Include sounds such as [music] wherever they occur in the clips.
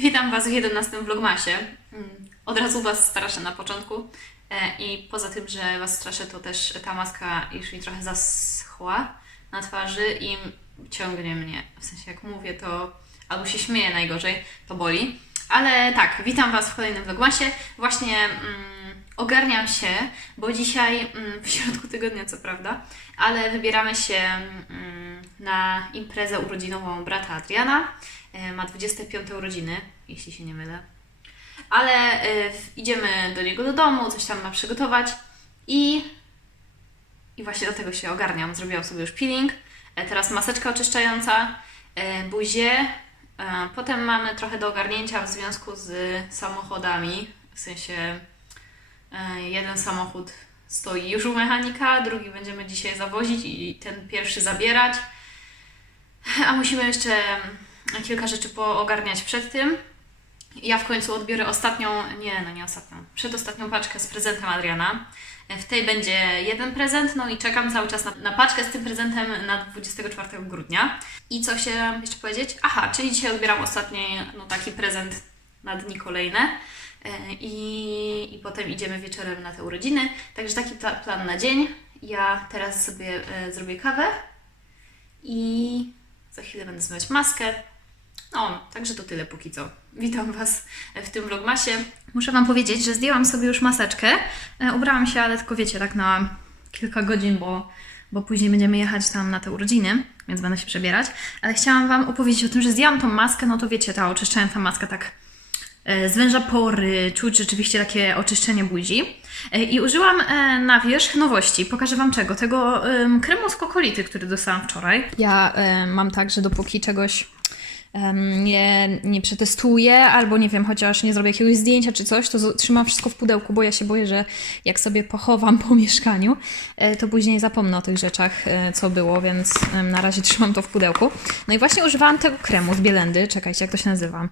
Witam Was w 11 vlogmasie. Od razu Was straszę na początku E, i poza tym, że Was straszę, to też ta maska już mi trochę zaschła na twarzy i ciągnie mnie. W sensie jak mówię, to albo się śmieję najgorzej, to boli. Ale tak, witam Was w kolejnym vlogmasie. Właśnie mm, ogarniam się, bo dzisiaj mm, w środku tygodnia, co prawda, ale wybieramy się mm, na imprezę urodzinową brata Adriana. E, Ma 25 urodziny, jeśli się nie mylę. Ale e, idziemy do niego do domu, coś tam ma przygotować i, i właśnie do tego się ogarniam. Zrobiłam sobie już peeling, e, teraz maseczka oczyszczająca, e, buzię. E, Potem mamy trochę do ogarnięcia w związku z samochodami, w sensie jeden samochód stoi już u mechanika, drugi będziemy dzisiaj zawozić i ten pierwszy zabierać. A musimy jeszcze kilka rzeczy poogarniać przed tym. Ja w końcu odbiorę ostatnią, nie, no nie ostatnią, przedostatnią paczkę z prezentem Adriana. W tej będzie jeden prezent, no i czekam cały czas na, na paczkę z tym prezentem na 24 grudnia. I co się jeszcze powiedzieć? Aha, czyli dzisiaj odbieram ostatni, no taki prezent na dni kolejne. E, I, I potem idziemy wieczorem na te urodziny. Także taki pla- plan na dzień. Ja teraz sobie e, zrobię kawę i za chwilę będę zmywać maskę. No, także to tyle póki co. Witam Was w tym vlogmasie. Muszę Wam powiedzieć, że zdjęłam sobie już maseczkę. E, Ubrałam się, ale tylko wiecie, tak na kilka godzin, bo, bo później będziemy jechać tam na te urodziny, więc będę się przebierać. Ale chciałam Wam opowiedzieć o tym, że zdjęłam tą maskę, no to wiecie, ta oczyszczająca maska tak e, zwęża pory, czuć rzeczywiście takie oczyszczenie buzi. E, I użyłam na wierzch nowości. Pokażę Wam czego. Tego em, kremu z kokolity, który dostałam wczoraj. Ja mam tak, że dopóki czegoś nie, nie przetestuję, albo nie wiem, chociaż nie zrobię jakiegoś zdjęcia czy coś, to trzymam wszystko w pudełku, bo ja się boję, że jak sobie pochowam [laughs] po mieszkaniu, e, to później zapomnę o tych rzeczach, e, co było, więc na razie trzymam to w pudełku. No i właśnie używałam tego kremu z Bielendy, czekajcie, jak to się nazywa?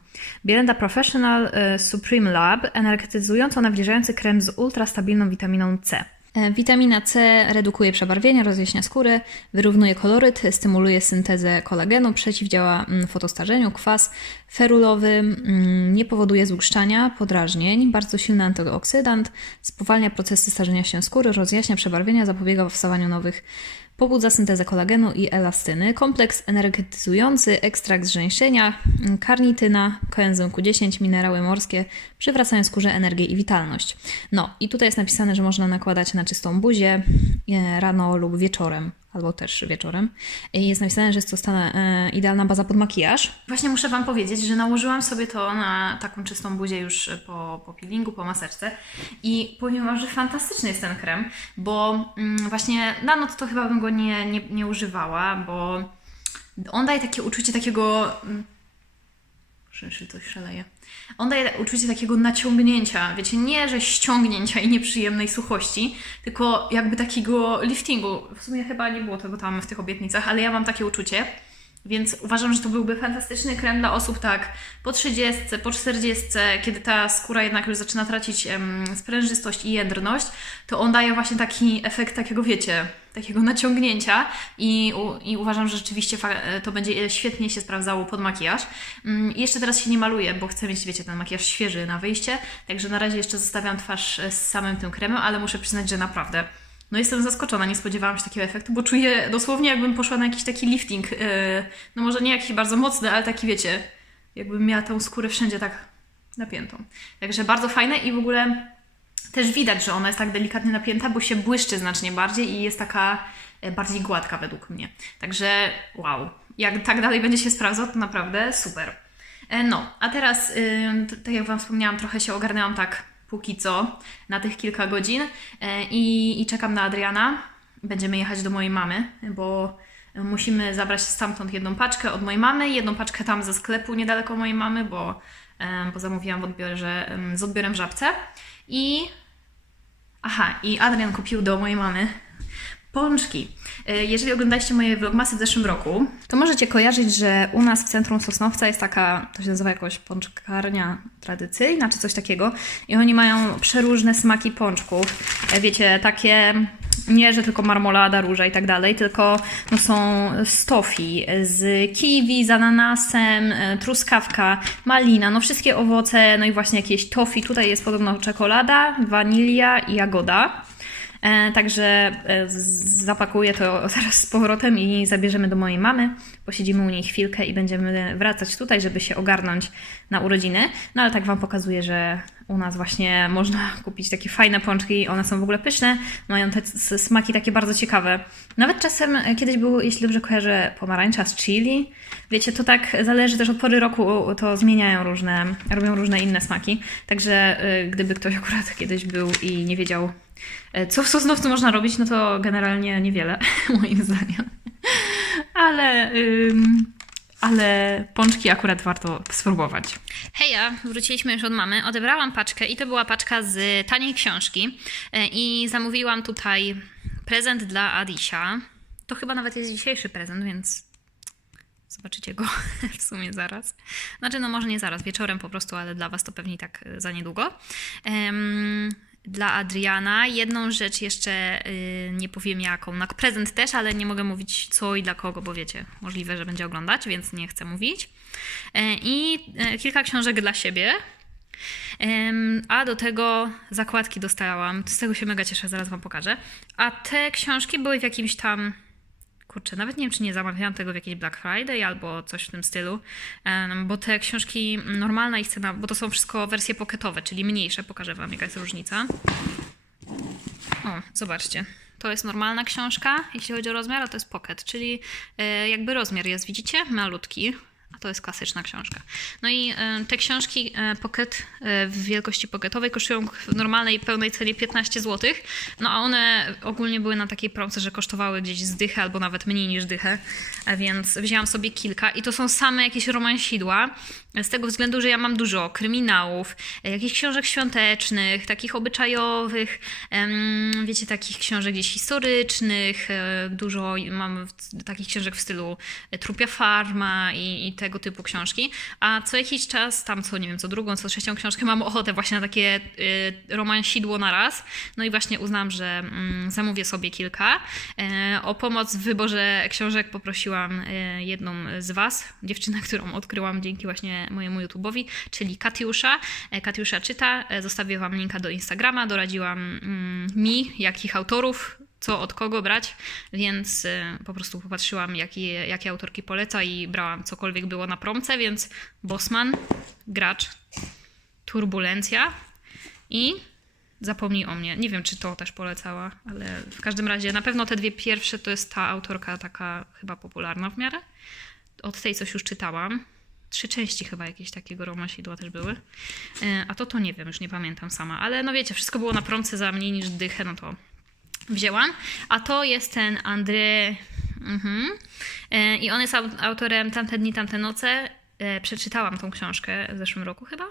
Bielenda Professional e, Supreme Lab, energetyzująco-nawilżający krem z ultrastabilną witaminą C. E, Witamina C redukuje przebarwienie, rozjaśnia skórę, wyrównuje koloryt, stymuluje syntezę kolagenu, przeciwdziała mm, fotostarzeniu, kwas ferulowy, mm, nie powoduje złuszczania, podrażnień, bardzo silny antyoksydant, spowalnia procesy starzenia się skóry, rozjaśnia przebarwienia, zapobiega powstawaniu nowych Pobudza syntezę kolagenu i elastyny, kompleks energetyzujący, ekstrakt z mm, karnityna, koenzym Q10, minerały morskie przywracają skórze energię i witalność. No i tutaj jest napisane, że można nakładać na czystą buzię e, rano lub wieczorem, albo też wieczorem. I jest napisane, że jest to stana, e, idealna baza pod makijaż. Właśnie muszę Wam powiedzieć, że nałożyłam sobie to na taką czystą buzię już po, po peelingu, po maseczce i powiem Wam, że fantastyczny jest ten krem, bo mm, właśnie na noc to chyba bym go nie, nie, nie używała, bo on daje takie uczucie takiego... mm, Szynszy coś szaleje. On daje uczucie takiego naciągnięcia, wiecie, nie że ściągnięcia i nieprzyjemnej suchości, tylko jakby takiego liftingu. W sumie chyba nie było tego tam w tych obietnicach, ale ja mam takie uczucie. Więc uważam, że to byłby fantastyczny krem dla osób tak po 30, po 40, kiedy ta skóra jednak już zaczyna tracić em, sprężystość i jędrność, to on daje właśnie taki efekt takiego, wiecie, takiego naciągnięcia i, u, i uważam, że rzeczywiście fa- to będzie świetnie się sprawdzało pod makijaż. Mm, jeszcze teraz się nie maluję, bo chcę mieć, wiecie, ten makijaż świeży na wyjście, także na razie jeszcze zostawiam twarz e, z samym tym kremem, ale muszę przyznać, że naprawdę no jestem zaskoczona, nie spodziewałam się takiego efektu, bo czuję dosłownie jakbym poszła na jakiś taki lifting, yy, no może nie jakiś bardzo mocny, ale taki wiecie, jakbym miała tą skórę wszędzie tak napiętą. Także bardzo fajne i w ogóle też widać, że ona jest tak delikatnie napięta, bo się błyszczy znacznie bardziej i jest taka e, bardziej gładka według mnie. Także wow, jak tak dalej będzie się sprawdzał, to naprawdę super. E, No, a teraz, y, tak jak Wam wspomniałam, trochę się ogarnęłam tak póki co na tych kilka godzin e, i, i czekam na Adriana. Będziemy jechać do mojej mamy, bo musimy zabrać stamtąd jedną paczkę od mojej mamy, jedną paczkę tam ze sklepu niedaleko mojej mamy, bo, em, bo zamówiłam w odbiorze, z odbiorem w żabce. I Aha, i Adrian kupił do mojej mamy Pączki. E, Jeżeli oglądaliście moje vlogmasy w zeszłym roku, to możecie kojarzyć, że u nas w centrum Sosnowca jest taka, to się nazywa jakoś pączkarnia tradycyjna, czy coś takiego. I oni mają przeróżne smaki pączków. E, Wiecie, takie nie, że tylko marmolada, róża i tak dalej, tylko no, są z tofi, z kiwi, z ananasem, e, truskawka, malina, no wszystkie owoce, no i właśnie jakieś tofi. Tutaj jest podobno czekolada, wanilia i jagoda. E, także e, zapakuję to [laughs] teraz z powrotem i zabierzemy do mojej mamy. Posiedzimy u niej chwilkę i będziemy wracać tutaj, żeby się ogarnąć na urodziny. No ale tak Wam pokazuję, że u nas właśnie można [laughs] kupić takie fajne pączki. One są w ogóle pyszne, mają te smaki takie bardzo ciekawe. Nawet czasem e, kiedyś był, jeśli dobrze kojarzę, pomarańcza z chili. Wiecie, to tak zależy też od pory roku, to zmieniają różne, robią różne inne smaki. Także gdyby ktoś [laughs] akurat kiedyś był i nie wiedział, co w Sosnowcu można robić, no to generalnie niewiele, [laughs] moim zdaniem. Ale, ym, ale pączki akurat warto spróbować. Heja, wróciliśmy już od mamy. Odebrałam paczkę i to była paczka z taniej książki. E, I zamówiłam tutaj prezent dla Adisia. To chyba nawet jest dzisiejszy prezent, więc Zobaczycie go [laughs] w sumie zaraz. Znaczy, no może nie zaraz, wieczorem po prostu, ale dla Was to pewnie tak y, za niedługo. Em, dla Adriana jedną rzecz jeszcze y, nie powiem jaką. Na prezent też, ale nie mogę mówić co i dla kogo, bo wiecie, możliwe, że będzie oglądać, więc nie chcę mówić. E, I e, kilka książek dla siebie. A do tego zakładki dostałam. Z tego się mega cieszę, zaraz Wam pokażę. A te książki były w jakimś tam Kurczę, nawet nie wiem, czy nie zamawiałam tego w jakiejś Black Friday albo coś w tym stylu, bo te książki, normalna ich cena, bo to są wszystko wersje pocketowe, czyli mniejsze, pokażę Wam jaka jest różnica. O, zobaczcie. To jest normalna książka, jeśli chodzi o rozmiar, a to jest pocket, czyli e, jakby rozmiar jest, widzicie? Malutki, to jest klasyczna książka. No i e, te książki e, pocket e, w wielkości pocketowej kosztują w normalnej pełnej cenie 15 zł, no a one ogólnie były na takiej promce, że kosztowały gdzieś z dychę albo nawet mniej niż dychę, więc wzięłam sobie kilka i to są same jakieś romansidła, z tego względu, że ja mam dużo kryminałów, e, jakichś książek świątecznych, takich obyczajowych, wiecie, takich książek gdzieś historycznych, e, dużo mam takich książek w stylu e, Trupia Farma i, i tego typu książki, a co jakiś czas, tam co, nie wiem, co drugą, co trzecią książkę mam ochotę właśnie na takie romansidło na raz, no i właśnie uznam, że mm, zamówię sobie kilka. O pomoc w wyborze książek poprosiłam jedną z Was, dziewczynę, którą odkryłam dzięki właśnie mojemu YouTube'owi, czyli Katiusza. E, Katiusza czyta, e, zostawię Wam linka do Instagrama, doradziłam mm, mi, jakich autorów, co od kogo brać, więc y, po prostu popatrzyłam, jakie, jakie autorki poleca i brałam cokolwiek było na promce, więc Bosman, Gracz, Turbulencja i Zapomnij o mnie. Nie wiem, czy to też polecała, ale w każdym razie na pewno te dwie pierwsze to jest ta autorka taka chyba popularna w miarę. Od tej coś już czytałam. Trzy części chyba jakieś takiego romansidła też były. E, A to to nie wiem, już nie pamiętam sama. Ale no wiecie, wszystko było na promce za mniej niż dychę, no to wzięłam. A to jest ten André. Mhm. E, I on jest au- autorem Tamte dni, tamte noce. E, Przeczytałam tą książkę w zeszłym roku chyba.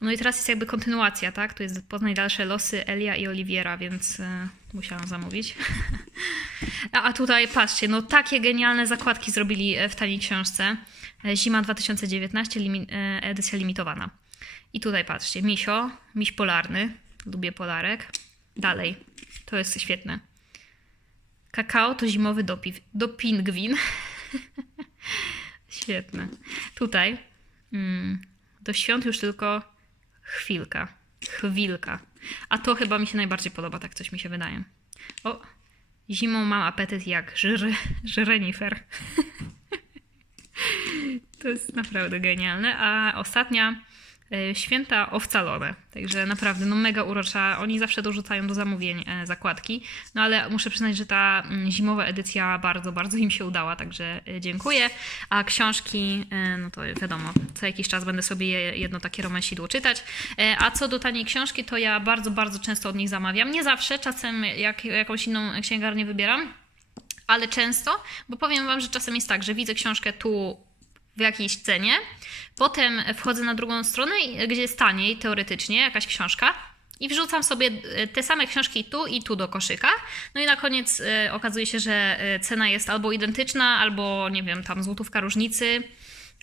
No i teraz jest jakby kontynuacja, tak? To jest Poznaj dalsze losy Elia i Oliwiera, więc musiałam zamówić. [laughs] a, a tutaj patrzcie, no takie genialne zakładki zrobili w taniej książce. E, Zima 2019, limi, e, edycja limitowana. I tutaj patrzcie, misio, miś polarny, lubię polarek. Dalej, to jest świetne. Kakao to zimowy dopiw, dopingwin. [laughs] Świetne. Tutaj mm, do świąt już tylko chwilka. Chwilka. A to chyba mi się najbardziej podoba, tak coś mi się wydaje. O, zimą mam apetyt jak żre, [laughs] żrenifer. [laughs] To jest naprawdę genialne. A ostatnia e, święta owcalone. Także naprawdę no mega urocza. Oni zawsze dorzucają do zamówień e, zakładki. No ale muszę przyznać, że ta mm, zimowa edycja bardzo, bardzo im się udała, także e, dziękuję. A książki, no to wiadomo, co jakiś czas będę sobie je- jedno takie romansidło czytać. A co do taniej książki, to ja bardzo, bardzo często od nich zamawiam. Nie zawsze, czasem jak jakąś inną księgarnię wybieram ale często, bo powiem Wam, że czasem jest tak, że widzę książkę tu w jakiejś cenie, potem wchodzę na drugą stronę, gdzie jest taniej teoretycznie jakaś książka I wrzucam sobie e, te same książki tu i tu do koszyka. No i na koniec e, okazuje się, że e, cena jest albo identyczna, albo nie wiem, tam złotówka różnicy.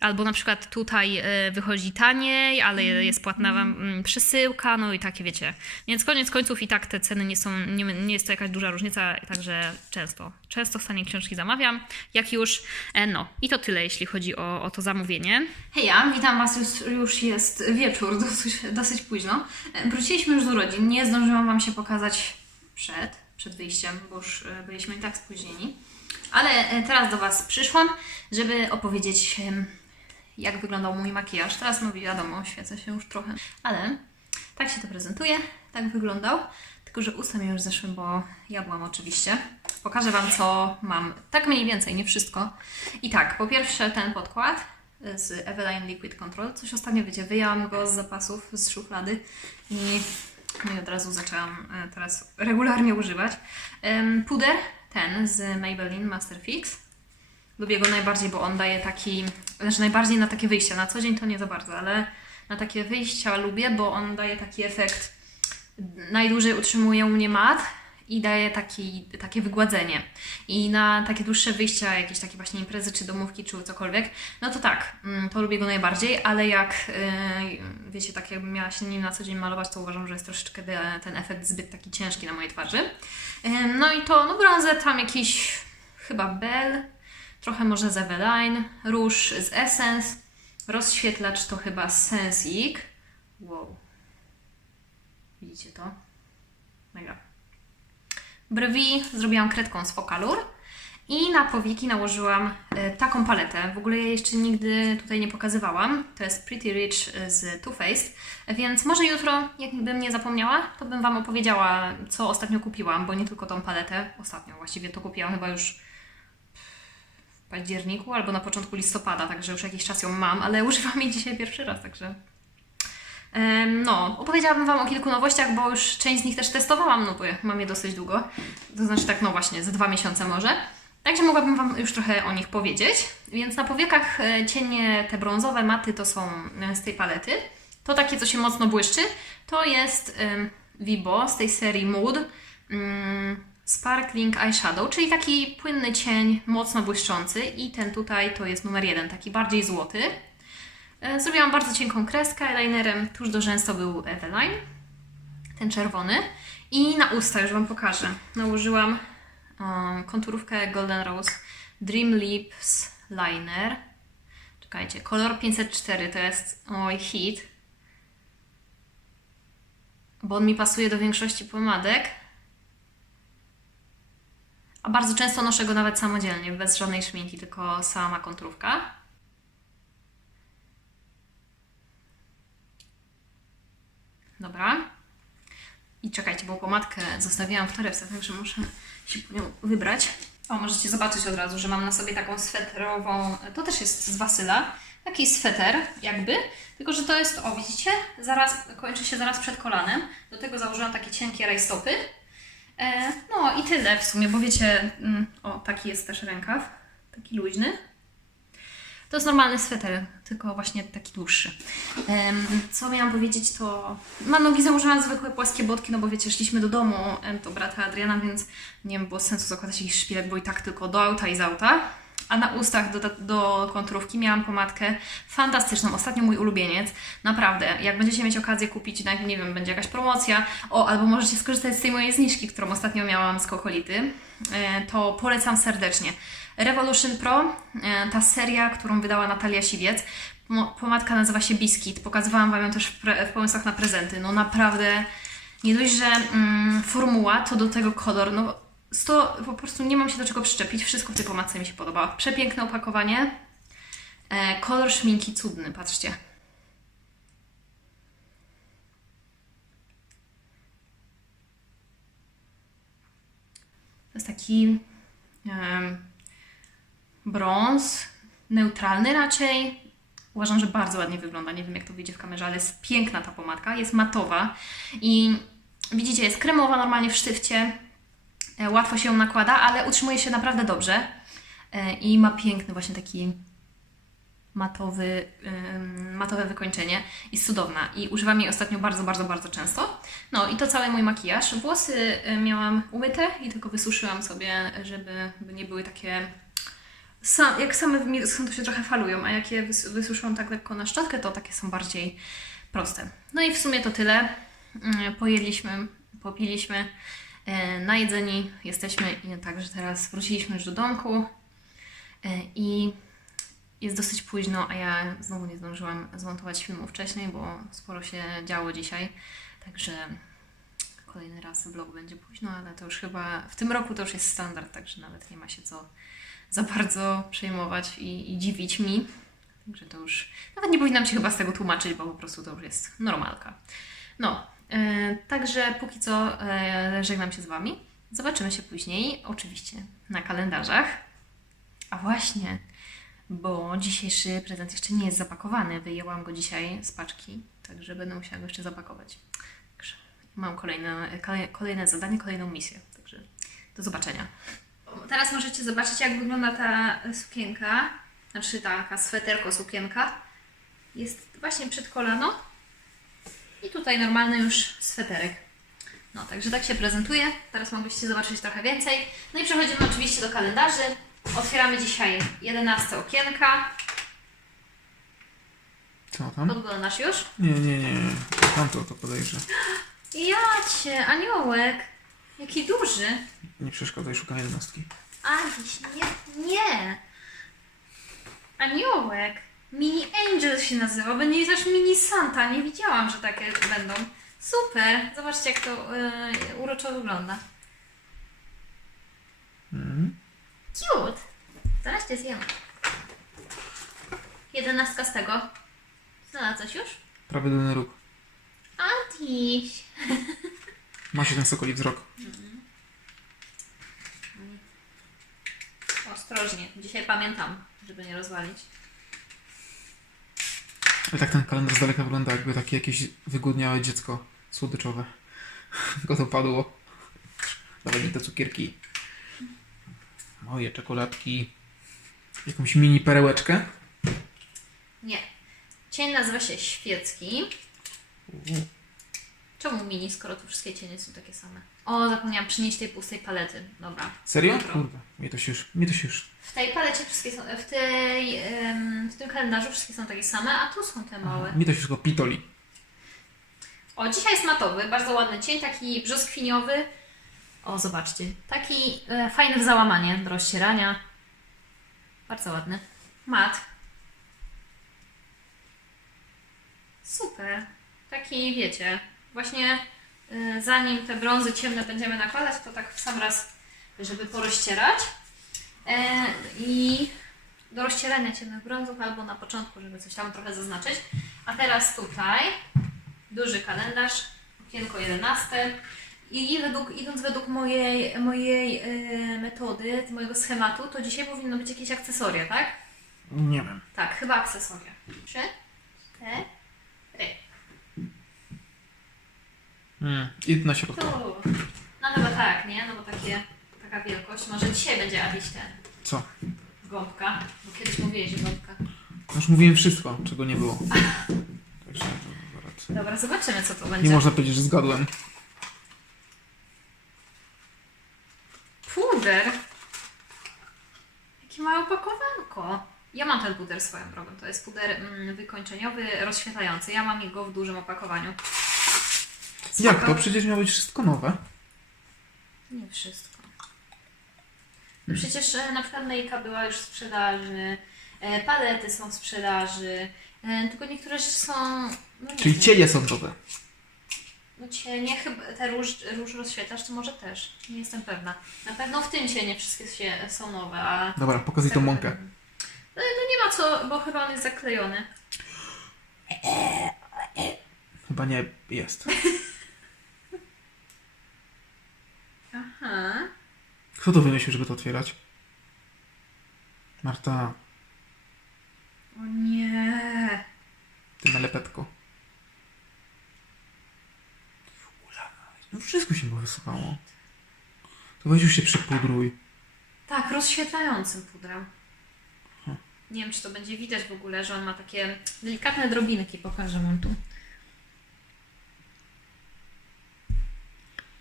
Albo na przykład tutaj e, wychodzi taniej, ale jest płatna wam mm, przesyłka, no i takie wiecie. Więc koniec końców i tak te ceny nie są, nie, nie jest to jakaś duża różnica, także często, często w stanie książki zamawiam, jak już. E, No i to tyle, jeśli chodzi o, o to zamówienie. Heja, witam Was, już, już jest wieczór, [laughs] dosyć, dosyć późno. E, Wróciliśmy już z urodzin, nie zdążyłam Wam się pokazać przed, przed wyjściem, bo już byliśmy i tak spóźnieni. Ale teraz do Was przyszłam, żeby opowiedzieć, jak wyglądał mój makijaż. Teraz no wiadomo, świecę się już trochę, ale tak się to prezentuje, tak wyglądał. Tylko, że usta mi już zeszły, bo jadłam oczywiście. Pokażę Wam, co mam. Tak mniej więcej, nie wszystko. I tak, po pierwsze ten podkład z Eveline Liquid Control. Coś ostatnio, wiecie, wyjęłam go z zapasów, z szuflady i, no i od razu zaczęłam e, teraz regularnie używać. Puder, ten z Maybelline Masterfix. Lubię go najbardziej, bo on daje taki, znaczy najbardziej na takie wyjścia. Na co dzień to nie za bardzo, ale na takie wyjścia lubię, bo on daje taki efekt, najdłużej utrzymuje u mnie mat i daje taki, takie wygładzenie. I na takie dłuższe wyjścia, jakieś takie właśnie imprezy, czy domówki, czy cokolwiek, no to tak, mm, to lubię go najbardziej, ale jak yy, wiecie, tak jakbym miała się nim na co dzień malować, to uważam, że jest troszeczkę ten efekt zbyt taki ciężki na mojej twarzy. No i to, no brązę tam jakiś chyba Bell, trochę może z Eveline, róż z Essence, rozświetlacz to chyba Sensic. Wow. Widzicie to? Mega. Brwi zrobiłam kredką z Focalur i na powieki nałożyłam e, taką paletę. W ogóle ja jeszcze nigdy tutaj nie pokazywałam. To jest Pretty Rich e, z Too Faced, więc może jutro, jakbym nie zapomniała, to bym Wam opowiedziała, co ostatnio kupiłam, bo nie tylko tą paletę. Ostatnio właściwie to kupiłam chyba już październiku albo na początku listopada, także już jakiś czas ją mam, ale używam jej dzisiaj pierwszy raz, także No, opowiedziałabym Wam o kilku nowościach, bo już część z nich też testowałam, no bo mam je dosyć długo. To znaczy tak, no właśnie, ze dwa miesiące może. Także mogłabym Wam już trochę o nich powiedzieć. Więc na powiekach e, cienie te brązowe maty to są e, z tej palety. To takie, co się mocno błyszczy, to jest Vibo z tej serii Mood mm, Sparkling Eyeshadow, czyli taki płynny cień, mocno błyszczący. I ten tutaj to jest numer jeden, taki bardziej złoty. E, Zrobiłam bardzo cienką kreskę eyelinerem, tuż do rzęs to był Eveline, ten czerwony. I na usta już Wam pokażę. Nałożyłam um, konturówkę Golden Rose Dream Lips Liner. Czekajcie, kolor 504 to jest oj hit, bo on mi pasuje do większości pomadek. A bardzo często noszę go nawet samodzielnie, bez żadnej szminki, tylko sama konturówka. Dobra. I czekajcie, bo pomadkę zostawiłam w torebce, także muszę się po nią wybrać. O, możecie zobaczyć od razu, że mam na sobie taką sweterową, to też jest z Wasyla, taki sweter jakby, tylko że to jest, o widzicie, zaraz, kończy się zaraz przed kolanem. Do tego założyłam takie cienkie rajstopy. E, no i tyle w sumie, bo wiecie, mm, o taki jest też rękaw, taki luźny. To jest normalny sweter, tylko właśnie taki dłuższy. Co miałam powiedzieć, to na nogi założyłam zwykłe płaskie botki, no bo wiecie, szliśmy do domu do brata Adriana, więc nie wiem, było sensu zakładać jakiś szpilek, bo i tak tylko do auta i z auta. A na ustach do, do konturówki miałam pomadkę fantastyczną, ostatnio mój ulubieniec. Naprawdę, jak będziecie mieć okazję kupić, nie wiem, będzie jakaś promocja, o, albo możecie skorzystać z tej mojej zniżki, którą ostatnio miałam z Kokolity, e, to polecam serdecznie. Revolution Pro, e, ta seria, którą wydała Natalia Siwiec. Pomadka nazywa się Biscuit. Pokazywałam Wam ją też w, w pomysłach na prezenty. No naprawdę, nie dość, że mm, formuła, to do tego kolor. No, sto, po prostu nie mam się do czego przyczepić. Wszystko w tej pomadce mi się podoba. Przepiękne opakowanie. E, kolor szminki cudny, patrzcie. To jest taki brąz, neutralny raczej. Uważam, że bardzo ładnie wygląda. Nie wiem, jak to wyjdzie w kamerze, ale jest piękna ta pomadka. Jest matowa i widzicie, jest kremowa normalnie w sztywcie. E, Łatwo się ją nakłada, ale utrzymuje się naprawdę dobrze. E, I ma piękny właśnie taki matowy, matowe wykończenie. Jest cudowna i używam jej ostatnio bardzo, bardzo, bardzo często. No i to cały mój makijaż. Włosy y, miałam umyte i tylko wysuszyłam sobie, żeby by nie były takie... Sam, jak same mi- to się trochę falują, a jak je wys- wysuszyłam tak lekko na szczotkę, to takie są bardziej proste. No i w sumie to tyle. Mm, Pojedliśmy, popiliśmy, e, najedzeni jesteśmy i także teraz wróciliśmy już do domku e, i jest dosyć późno, a ja znowu nie zdążyłam zmontować filmu wcześniej, bo sporo się działo dzisiaj, także kolejny raz vlog będzie późno, ale to już chyba w tym roku to już jest standard, także nawet nie ma się co za bardzo przejmować i, i dziwić mi. Także to już nawet nie powinnam się chyba z tego tłumaczyć, bo po prostu to już jest normalka. No, e, także póki co e, żegnam się z Wami. Zobaczymy się później, oczywiście na kalendarzach. A właśnie, bo dzisiejszy prezent jeszcze nie jest zapakowany. Wyjęłam go dzisiaj z paczki, także będę musiała go jeszcze zapakować. Także mam kolejne, kolej- kolejne zadanie, kolejną misję. Także do zobaczenia. Teraz możecie zobaczyć, jak wygląda ta sukienka. Znaczy taka sweterko, sukienka. Jest właśnie przed kolano. I tutaj normalny już sweterek. No, także tak się prezentuje. Teraz mogliście zobaczyć trochę więcej. No i przechodzimy oczywiście do kalendarzy. Otwieramy dzisiaj 11 okienka. Co tam? Podglądasz już? Nie, nie, nie. Tamto to podejrzę. Jacie, aniołek. Jaki duży. Nie przeszkadzaj, szukam jednostki. Aliś, nie, nie. Aniołek. Mini Angel się nazywa, będzie też Mini Santa. Nie widziałam, że takie będą. Super. Zobaczcie, jak to yy, uroczo wygląda. Mhm. Cute. Zaraz cię zjem. Jedenastka z tego. Znalazłeś już? Prawy dolny róg. Antiś. [laughs] Ma się ten sokoli wzrok. Ostrożnie. Dzisiaj pamiętam, żeby nie rozwalić. Ale tak ten kalendarz z daleka wygląda jakby takie jakieś wygłodniałe dziecko słodyczowe. [laughs] Go to padło. Dawaj mi te cukierki. Moje czekoladki. Jakąś mini perełeczkę. Nie. Cień nazywa się świecki. Czemu mini, skoro tu wszystkie cienie są takie same? O, zapomniałam przynieść tej pustej palety. Dobra. Serio? Jutro. Kurde. Mnie to się już, mnie to się już. W tej palecie wszystkie są, w tej, em, w tym kalendarzu wszystkie są takie same, a tu są te małe. Mnie to się tylko pitoli. O, dzisiaj jest matowy, bardzo ładny cień, taki brzoskwiniowy. O, zobaczcie. Taki e, fajny w załamanie do rozcierania. Bardzo ładny. Mat. Super. Taki, wiecie, właśnie zanim te brązy ciemne będziemy nakładać, to tak w sam raz, żeby porozcierać. E, I do rozcierania ciemnych brązów albo na początku, żeby coś tam trochę zaznaczyć. A teraz tutaj duży kalendarz, okienko 11. I według, idąc według mojej, mojej e, metody, mojego schematu, to dzisiaj powinno być jakieś akcesoria, tak? Nie wiem. Tak, chyba akcesoria. Trzy, cztery. Mm. I na środku. Tu. No chyba tak, nie? No bo takie, taka wielkość. Może dzisiaj będzie Adiś ten Co? gąbka, bo kiedyś mówiłeś, że gąbka. Już mówiłem wszystko, czego nie było. [laughs] Także to. Dobra, zobaczymy co to Nie będzie. można powiedzieć, że zgadłem. Puder. Jakie małe opakowanko. Ja mam ten puder swoją drogą. To jest puder mm, wykończeniowy, rozświetlający. Ja mam go w dużym opakowaniu. Jak to? Przecież miało być wszystko nowe. Nie wszystko. No Przecież e, na przykład Mejka była już w sprzedaży, e, palety są w sprzedaży, e, tylko niektóre rzeczy są... No nie Czyli wiem. cienie są nowe. No cienie, chyba te róż, róż rozświetlacz to może też. Nie jestem pewna. Na pewno w tym cienie wszystkie się, są nowe, a... Dobra, pokazuj tą mąkę. No, no nie ma co, bo chyba on jest zaklejony. Chyba nie jest. [laughs] Aha. Kto to wymyślił, żeby to otwierać? Marta, O nie. ty nalepetko. No wszystko się mu wysypało. To weź już się przypudruj. Tak, rozświetlającym pudrem. Nie Nie wiem, czy to będzie widać w ogóle, że on ma takie delikatne drobinki. Pokażę wam tu.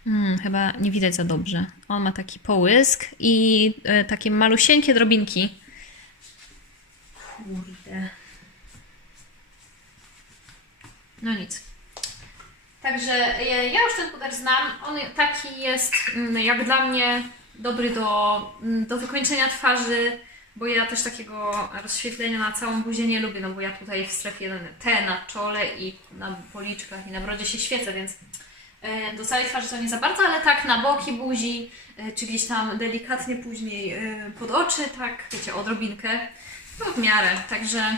Hmm, chyba nie widać za dobrze. On ma taki połysk i e, takie malusieńkie drobinki. Kurde. No nic. Także e, ja już ten puder znam. On taki jest mm, jak dla mnie dobry do, mm, do wykończenia twarzy, bo ja też takiego rozświetlenia na całą buzię nie lubię, no bo ja tutaj w strefie T na czole i na policzkach i na brodzie się świecę, więc do całej twarzy to nie za bardzo, ale tak na boki buzi, e, czy gdzieś tam delikatnie później e, pod oczy, tak wiecie, odrobinkę, no w miarę, także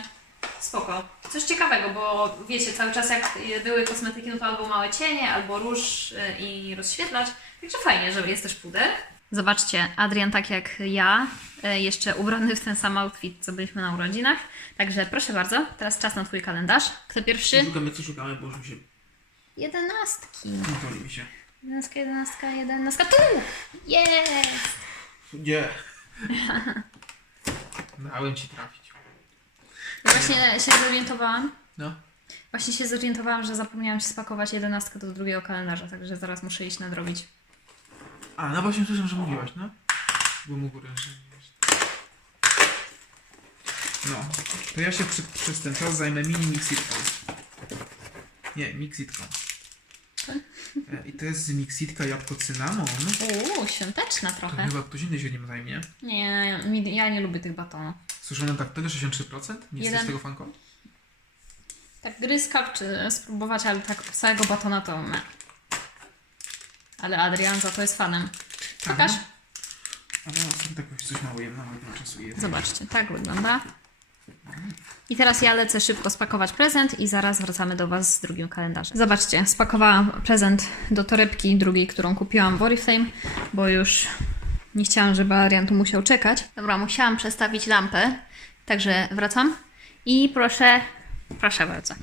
spoko. Coś ciekawego, bo wiecie, cały czas jak były kosmetyki, no to albo małe cienie, albo róż i rozświetlać. Także fajnie, że jest też puder. Zobaczcie, Adrian tak jak ja, jeszcze ubrany w ten sam outfit, co byliśmy na urodzinach. Także proszę bardzo, teraz czas na Twój kalendarz. Kto pierwszy? Szukamy co szukamy, bo już mi się... Jedenastki. Woli mi się. Jedenastka, jedenastka, jedenastka. Tu! Jest! Gdzie? [laughs] Dałem ci trafić. Ja właśnie się zorientowałam. No. Właśnie się zorientowałam, że zapomniałam się spakować jedenastkę do drugiego kalendarza, także zaraz muszę iść nadrobić. A, no właśnie słyszę, że mówiłaś, no. Byłem u góry, że... No, to ja się przy, przez ten czas zajmę mini mixitką. Nie, mixitką. I to jest mixitka jabłko cynamon. Uuu, świąteczna To trochę. chyba ktoś inny się nim zajmie. Nie, mi- ja nie lubię tych batonów. Słyszałem tak, tego 63%? Nie jesteś Jeden. tego fanką? Tak gryzka czy spróbować, ale tak całego batona to me. Ale Adrian za to jest fanem. Pokaż. no. Ale ja sobie tak coś mało jem, nawet nie czasu jedzenia. Zobaczcie, tak wygląda. I teraz ja lecę szybko spakować prezent i zaraz wracamy do Was z drugim kalendarzem. Zobaczcie, spakowałam prezent do torebki drugiej, którą kupiłam w Oriflame, bo już nie chciałam, żeby Adrian tu musiał czekać. Dobra, musiałam przestawić lampę, także wracam. I proszę, proszę bardzo.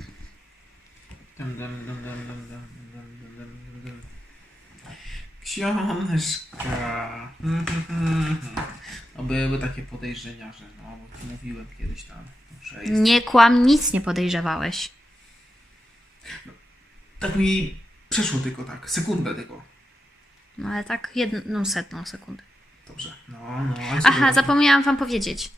Książka. [laughs] No były takie podejrzenia, że no, bo tu mówiłem kiedyś tam, że jest... Nie kłam, nic nie podejrzewałeś. Tak mi przeszło tylko tak, sekundę tylko. No ale tak jedną setną sekundę. Dobrze, no, no. ale Aha, zapomniałam Wam powiedzieć.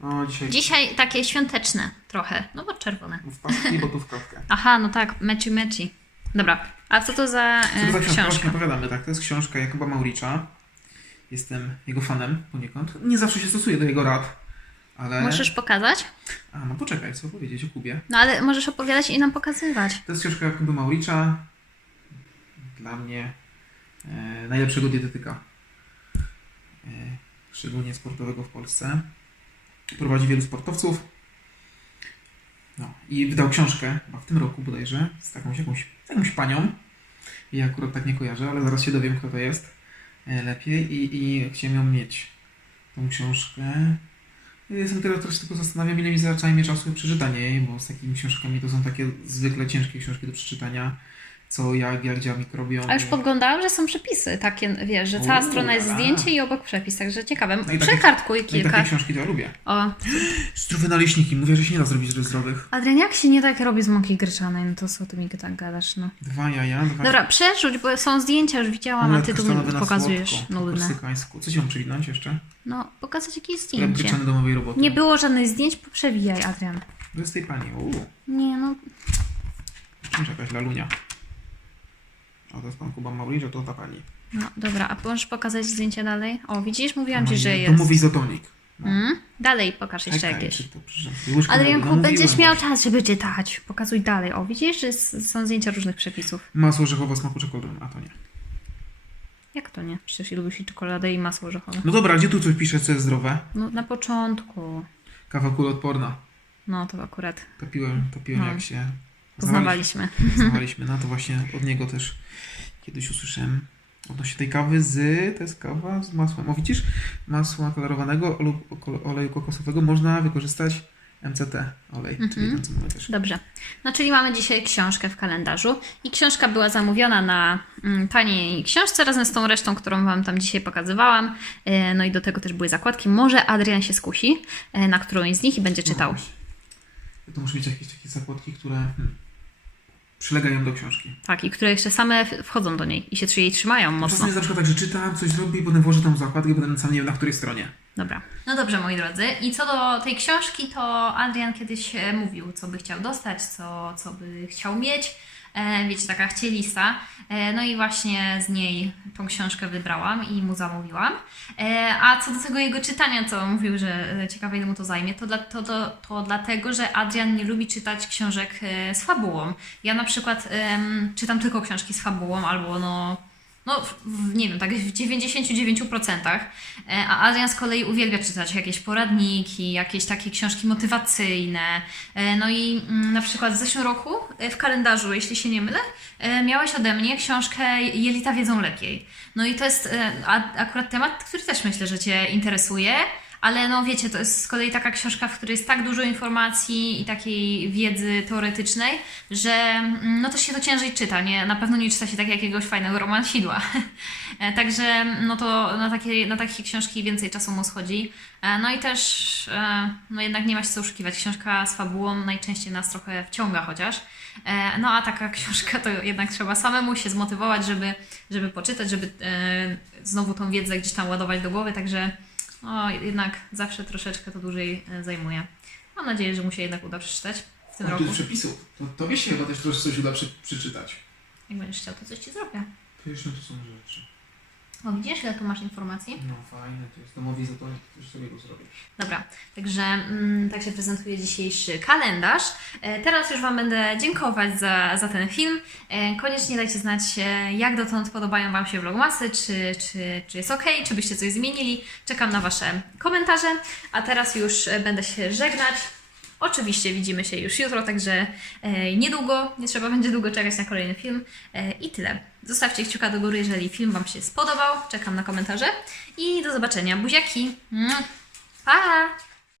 No dzisiaj... Dzisiaj takie świąteczne trochę, no bo czerwone. W paski, bo tu w kawkę. [laughs] Aha, no tak, meci meci. Dobra, a co to za, Co to e, za książka? Właśnie książka? opowiadamy, tak? To jest książka Jakuba Mauricza. Jestem jego fanem poniekąd. Nie zawsze się stosuję do jego rad, ale... Możesz pokazać? A, no poczekaj, co powiedzieć o Kubie. No ale możesz opowiadać i nam pokazywać. To jest książka Jakuba Mauricza. Dla mnie e, najlepszego dietetyka. E, szczególnie sportowego w Polsce. Prowadzi wielu sportowców. No i wydał książkę, chyba w tym roku bodajże, z jakąś, jakąś, z jakąś panią. Ja akurat tak nie kojarzę, ale zaraz się dowiem, kto to jest lepiej i, i chciałem mieć. Tą książkę. Jestem teraz troszkę tylko zastanawiam, ile mi zajmie czasu przeczytanie jej, bo z takimi książkami to są takie zwykle ciężkie książki do przeczytania. Co, jak, jak działa mikrobiom. A już podglądałem, że są przepisy takie, wiesz, że cała Uuu, strona jest a. zdjęcie i obok przepis, także ciekawe. No takie- Przekartkuj No i kilka. takie książki to ja lubię. O, Zdrowe naleśniki. Mówię, że się nie da zrobić ze zdrowych. Adrian, jak się nie tak robi z mąki gryczanej? No to co ty mi tak gadasz, no. Dwa jaja, dwa Dobra, przerzuć, bo są zdjęcia, już widziałam, a ty tu pokazujesz słodko, po nudne. korsykańsku. Co ci mam przewinąć jeszcze? No, pokazać jakieś Chleb zdjęcie. gryczany domowej roboty. Nie było żadnych zdjęć, poprzewijaj, Adrian. To jest tej pani. Uuu, Nie, no, czymś jakaś lalunia. A to jest pan Kuba Mauricza, to ta pani. no dobra, a możesz pokazać zdjęcie dalej? O, widzisz, mówiłam ci, że To jest. mówi izotonik. No. Mm? Dalej pokaż jeszcze Czekaj, jakieś. czy to Adrianku, będziesz miał już. czas, żeby czytać. Pokazuj dalej. O, widzisz, że s- są zdjęcia różnych przepisów. Masło orzechowe smaku czekolady. A to nie. Jak to nie? Przecież lubisz i czekoladę i masło orzechowe. No dobra, gdzie tu coś pisze, co jest zdrowe? No, na początku. Kawa kuloodporna. No, to akurat To piłem, to piłem No. jak się poznawaliśmy. poznawaliśmy. No to właśnie od niego też kiedyś usłyszałem odnośnie tej kawy z, to jest kawa z masłem. O widzisz, masła kolorowanego, oleju, oleju kokosowego można wykorzystać MCT olej, Mhm. czyli ten, co mamy też. Dobrze. No czyli mamy dzisiaj książkę w kalendarzu i książka była zamówiona na mm, taniej książce razem z tą resztą, którą Wam tam dzisiaj pokazywałam. E, No i do tego też były zakładki. Może Adrian się skusi e, na którąś z nich i będzie czytał. No właśnie. to muszę mieć jakieś takie zakładki, które hmm, przylegają do książki. Tak, i które jeszcze same wchodzą do niej i się jej trzymają mocno. Czasem jest na przykład tak, że czytam, coś zrobię i potem włożę tam zakładkę i potem sam nie wiem na której stronie. Dobra. No dobrze, moi drodzy. I co do tej książki, to Adrian kiedyś e, mówił, co by chciał dostać, co, co by chciał mieć. E, wiecie, taka chcielista. E, no i właśnie z niej tą książkę wybrałam i mu zamówiłam. E, a co do tego jego czytania, co mówił, że ciekawe ile mu to zajmie, to, dla, to, to, to dlatego, że Adrian nie lubi czytać książek z fabułą. Ja na przykład em, czytam tylko książki z fabułą albo no no, w- nie wiem, tak w 99%, e, a Adrian z kolei uwielbia czytać jakieś poradniki, jakieś takie książki motywacyjne. E, No i mm, na przykład w zeszłym roku e, w kalendarzu, jeśli się nie mylę, miałeś ode mnie książkę Jelita wiedzą lepiej. No i to jest akurat temat, który też myślę, że Cię interesuje. Ale no wiecie, to jest z kolei taka książka, w której jest tak dużo informacji i takiej wiedzy teoretycznej, że mm, no to się to ciężej czyta, nie? Na pewno nie czyta się tak jakiegoś fajnego romansidła. [laughs] E, Także no to na takie, na takie książki więcej czasu mu schodzi. E, No i też e, no jednak nie ma się co oszukiwać. Książka z fabułą najczęściej nas trochę wciąga chociaż. No a taka [laughs] książka to jednak trzeba samemu się zmotywować, żeby, żeby poczytać, żeby znowu tą wiedzę gdzieś tam ładować do głowy, także no, jednak zawsze troszeczkę to dłużej e, zajmuje. Mam nadzieję, że mu się jednak uda przeczytać w tym roku. przepisów. To, to wiesz się chyba też troszkę coś uda przeczytać. Jak będziesz chciał, to coś Ci zrobię. No to są rzeczy. O, widzisz, ile tu masz informacji? No fajne, to jest domowi zatonik, też sobie go zrobię. Dobra, także mm, tak się prezentuje dzisiejszy kalendarz. E, teraz już Wam będę dziękować za, za ten film. E, koniecznie dajcie znać, e, jak dotąd podobają Wam się vlogmasy, czy, czy, czy jest ok, czy byście coś zmienili. Czekam na Wasze komentarze, a teraz już e, będę się żegnać. Oczywiście widzimy się już jutro, także e, niedługo, nie trzeba będzie długo czekać na kolejny film. E, I tyle. Zostawcie kciuka do góry, jeżeli film Wam się spodobał. Czekam na komentarze i do zobaczenia. Buziaki! Pa!